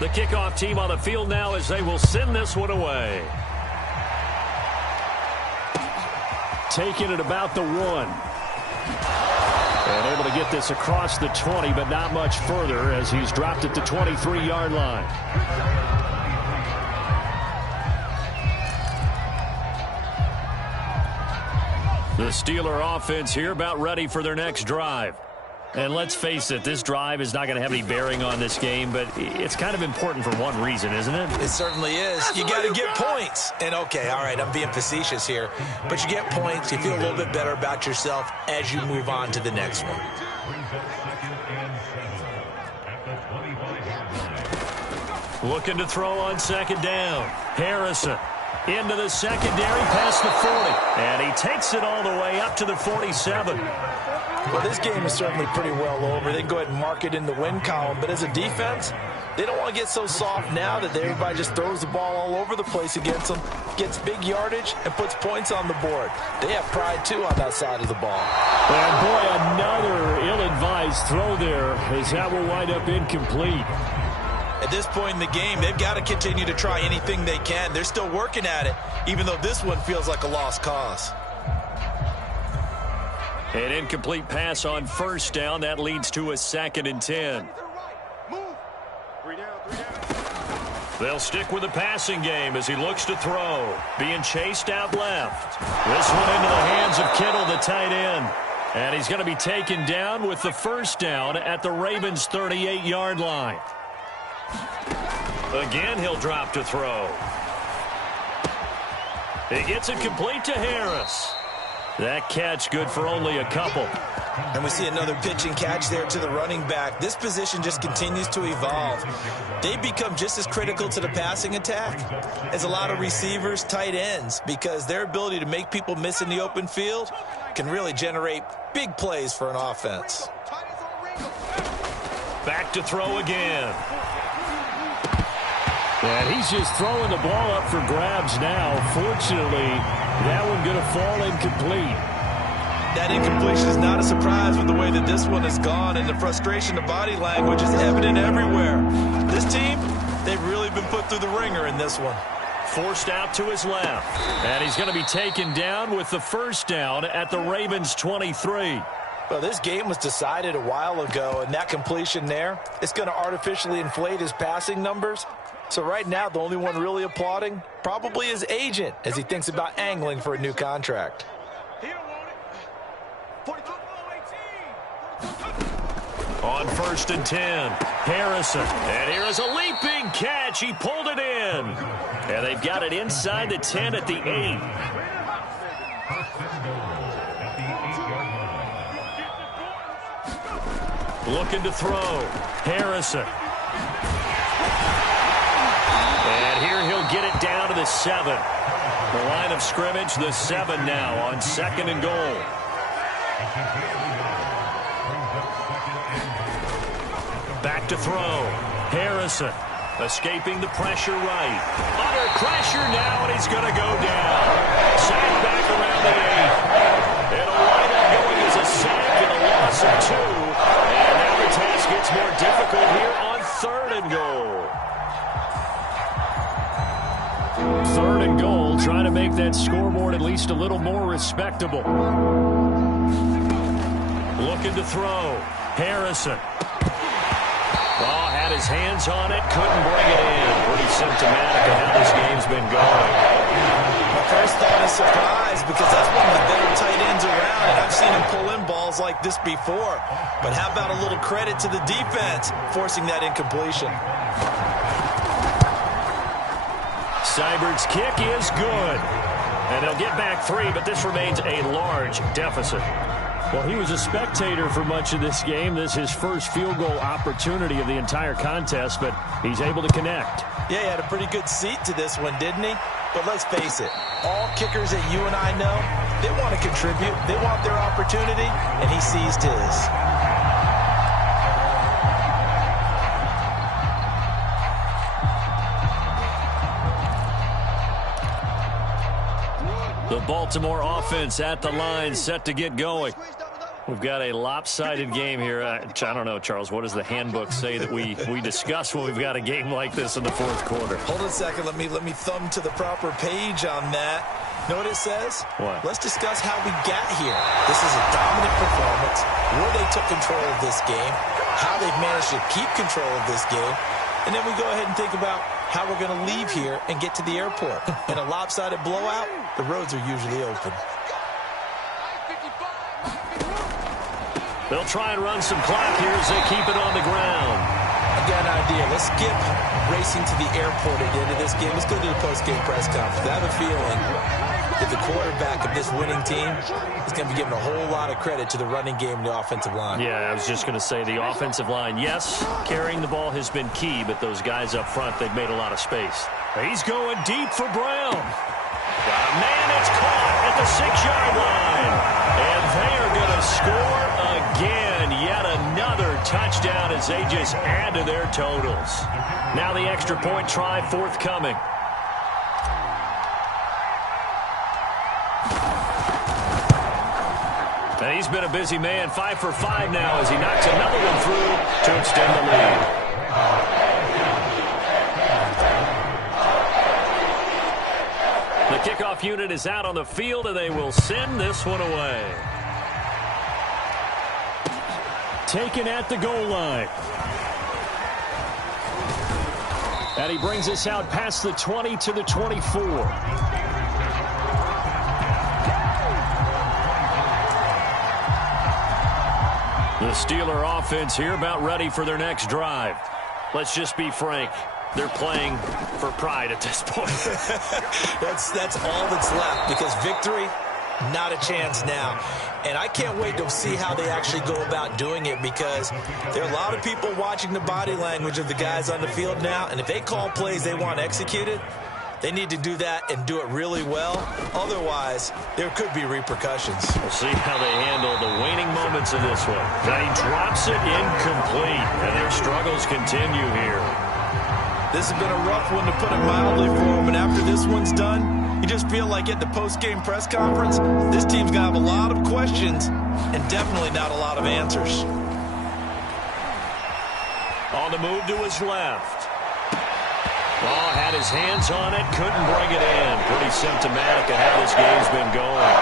The kickoff team on the field now as they will send this one away. Taking it about the 1. And able to get this across the 20, but not much further as he's dropped at the 23-yard line. The Steeler offense here about ready for their next drive. And let's face it, this drive is not going to have any bearing on this game, but it's kind of important for one reason, isn't it? It certainly is. You got to get points. And, okay, all right, I'm being facetious here. But you get points, you feel a little bit better about yourself as you move on to the next one. Looking to throw on second down. Harrison into the secondary past the 40. And he takes it all the way up to the 47. Well, this game is certainly pretty well over. They can go ahead and mark it in the win column. But as a defense, they don't want to get so soft now that everybody just throws the ball all over the place against them, gets big yardage, and puts points on the board. They have pride, too, on that side of the ball. And, boy, another ill-advised throw there as that will wind up incomplete. At this point in the game, they've got to continue to try anything they can. They're still working at it, even though this one feels like a lost cause. An incomplete pass on first down. That leads to a 2nd and 10. They'll stick with the passing game as he looks to throw. Being chased out left. This one into the hands of Kittle, the tight end. And he's going to be taken down with the first down at the Ravens' 38-yard line. Again, he'll drop to throw. He gets it complete to Harris. That catch good for only a couple. And we see another pitch and catch there to the running back. This position just continues to evolve. They become just as critical to the passing attack as a lot of receivers, tight ends, because their ability to make people miss in the open field can really generate big plays for an offense. Back to throw again. And he's just throwing the ball up for grabs now. Fortunately, that one going to fall incomplete. That incompletion is not a surprise with the way that this one has gone, and the frustration of body language is evident everywhere. This team, they've really been put through the ringer in this one. Forced out to his left. And he's going to be taken down with the first down at the Ravens' 23. Well, this game was decided a while ago, and that completion there, it's going to artificially inflate his passing numbers. So right now, the only one really applauding probably his agent as he thinks about angling for a new contract. On 1st and 10, Harrison. And here is a leaping catch. He pulled it in. And they've got it inside the 10 at the 8. Looking to throw. Harrison. And here he'll get it down to the 7. The line of scrimmage, the 7 now on 2nd and goal. Back to throw. Harrison escaping the pressure right. Under pressure now, and he's going to go down. Sacked back around the 8. It'll wind up going as a sack and a loss of 2. And now the task gets more difficult here on 3rd and goal. 3rd and goal, trying to make that scoreboard at least a little more respectable. Looking to throw. Harrison. Oh, had his hands on it, couldn't bring it in. Pretty symptomatic of how this game's been going. My first thought is surprise, because that's one of the better tight ends around, and I've seen him pull in balls like this before. But how about a little credit to the defense forcing that incompletion? Seibert's kick is good. And they'll get back 3, but this remains a large deficit. Well, he was a spectator for much of this game. This is his first field goal opportunity of the entire contest, but he's able to connect. Yeah, he had a pretty good seat to this one, didn't he? But let's face it, all kickers that you and I know, they want to contribute. They want their opportunity, and he seized his. The Baltimore offense at the line, set to get going. We've got a lopsided game here. I don't know, Charles. What does the handbook say that we discuss when we've got a game like this in the fourth quarter? Hold on a second. Let me thumb to the proper page on that. Know what it says? What? Let's discuss how we got here. This is a dominant performance, where they took control of this game, how they've managed to keep control of this game, and then we go ahead and think about how we're going to leave here and get to the airport. In a lopsided blowout, the roads are usually open. They'll try and run some clock here as they keep it on the ground. I've got an idea. Let's skip racing to the airport at the end of this game. Let's go to the post-game press conference. I have a feeling that the quarterback of this winning team is going to be giving a whole lot of credit to the running game and the offensive line. Yeah, I was just going to say the offensive line, yes, carrying the ball has been key, but those guys up front, they've made a lot of space. He's going deep for Brown. Man, it's caught at the 6-yard line. And they are going to score again. Yet another touchdown as they just add to their totals. Now the extra point try forthcoming. And he's been a busy man, 5 for 5 now as he knocks another one through to extend the lead. The kickoff unit is out on the field, and they will send this one away. Taken at the goal line. And he brings us out past the 20 to the 24. The Steeler offense here about ready for their next drive. Let's just be frank. They're playing for pride at this point. That's all that's left, because victory, not a chance now. And I can't wait to see how they actually go about doing it, because there are a lot of people watching the body language of the guys on the field now, and if they call plays they want executed, they need to do that and do it really well. Otherwise, there could be repercussions. We'll see how they handle the waning moments of this one. Now he drops it incomplete, and their struggles continue here. This has been a rough one, to put it mildly, for him. And after this one's done, you just feel like at the post-game press conference, this team's going to have a lot of questions and definitely not a lot of answers. On the move to his left. Oh, had his hands on it, couldn't bring it in. Pretty symptomatic of how this game's been going.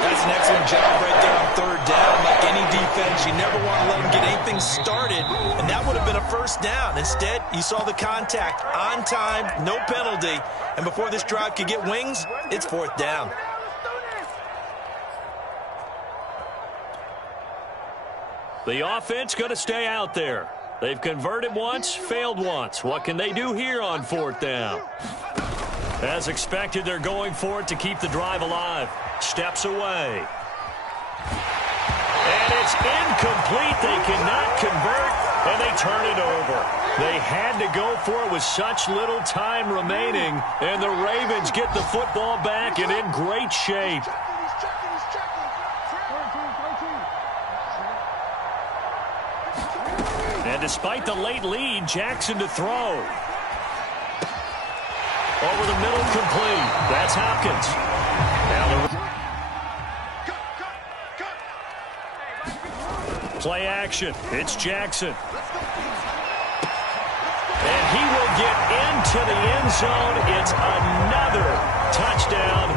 That's an excellent job right there on third down. Like any defense, you never want to let them get anything started, and that would have been a first down. Instead, you saw the contact on time, no penalty, and before this drive could get wings, it's fourth down. The offense going to stay out there. They've converted once, failed once. What can they do here on fourth down? As expected, they're going for it to keep the drive alive. Steps away. And it's incomplete. They cannot convert, and they turn it over. They had to go for it with such little time remaining, and the Ravens get the football back and in great shape. And despite the late lead, Jackson to throw. Over the middle, complete. That's Hopkins. Now the play action. It's Jackson. And he will get into the end zone. It's another touchdown.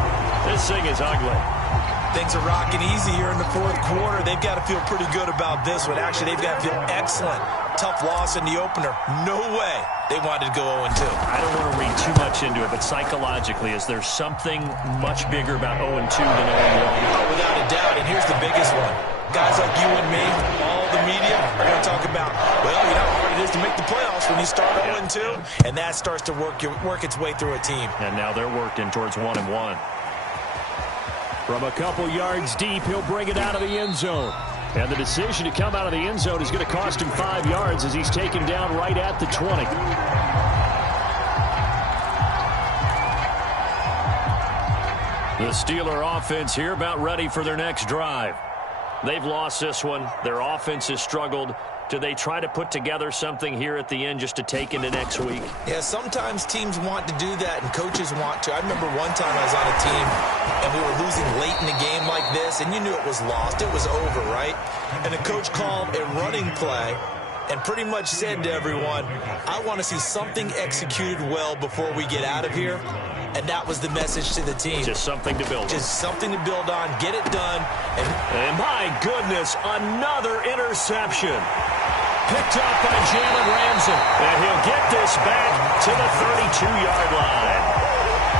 This thing is ugly. Things are rocking easy here in the fourth quarter. They've got to feel pretty good about this one. Actually, they've got to feel excellent. Tough loss in the opener. No way they wanted to go 0-2. I don't want to read too much into it, but psychologically, is there something much bigger about 0-2 than 0-1? Oh, without a doubt, and here's the biggest one. Guys like you and me, all the media, are going to talk about, well, you know how hard it is to make the playoffs when you start 0-2, and that starts to work its way through a team. And now they're working towards 1-1. From a couple yards deep, he'll bring it out of the end zone. And the decision to come out of the end zone is going to cost him 5 yards as he's taken down right at the 20. The Steeler offense here about ready for their next drive. They've lost this one. Their offense has struggled. Do they try to put together something here at the end just to take into next week? Yeah, sometimes teams want to do that and coaches want to. I remember one time I was on a team and we were losing late in a game like this, and you knew it was lost. It was over, right? And the coach called a running play and pretty much said to everyone, I want to see something executed well before we get out of here. And that was the message to the team. Just something to build on. Just something to build on. Get it done. And my goodness, another interception. Picked up by Jalen Ramsey. And he'll get this back to the 32-yard line.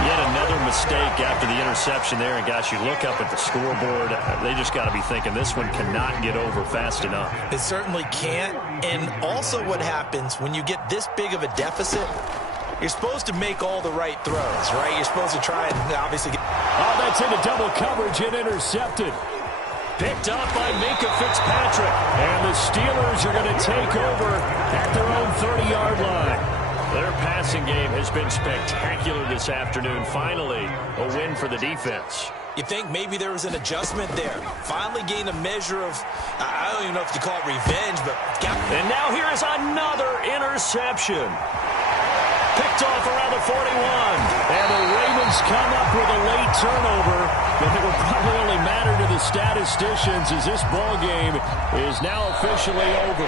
Yet another mistake after the interception there. And, gosh, you look up at the scoreboard. They just got to be thinking this one cannot get over fast enough. It certainly can't. And also what happens when you get this big of a deficit, you're supposed to make all the right throws, right? You're supposed to try and obviously get... Oh, that's into double coverage and intercepted. Picked up by Minka Fitzpatrick. And the Steelers are going to take over at their own 30-yard line. Their passing game has been spectacular this afternoon. Finally, a win for the defense. You think maybe there was an adjustment there. Finally gained a measure of, I don't even know if you call it revenge, but... And now here is another interception. Picked off around the 41. And the Ravens come up with a late turnover, but it will probably only matter to the statisticians as this ball game is now officially over.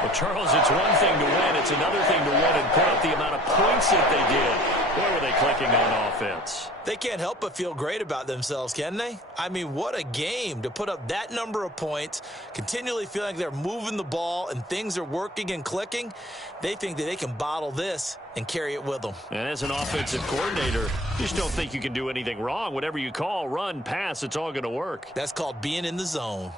Well, Charles, it's one thing to win. It's another thing to win and put up the amount of points that they did. Boy, were they clicking on offense. They can't help but feel great about themselves, can they? I mean, what a game to put up that number of points, continually feeling like they're moving the ball and things are working and clicking. They think that they can bottle this and carry it with them. And as an offensive coordinator, you just don't think you can do anything wrong. Whatever you call, run, pass, it's all going to work. That's called being in the zone.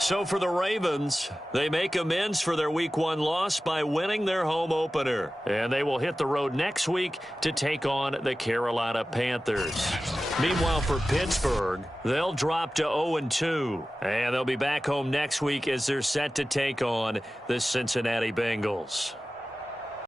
So for the Ravens, they make amends for their Week 1 loss by winning their home opener. And they will hit the road next week to take on the Carolina Panthers. Meanwhile, for Pittsburgh, they'll drop to 0-2. And they'll be back home next week as they're set to take on the Cincinnati Bengals.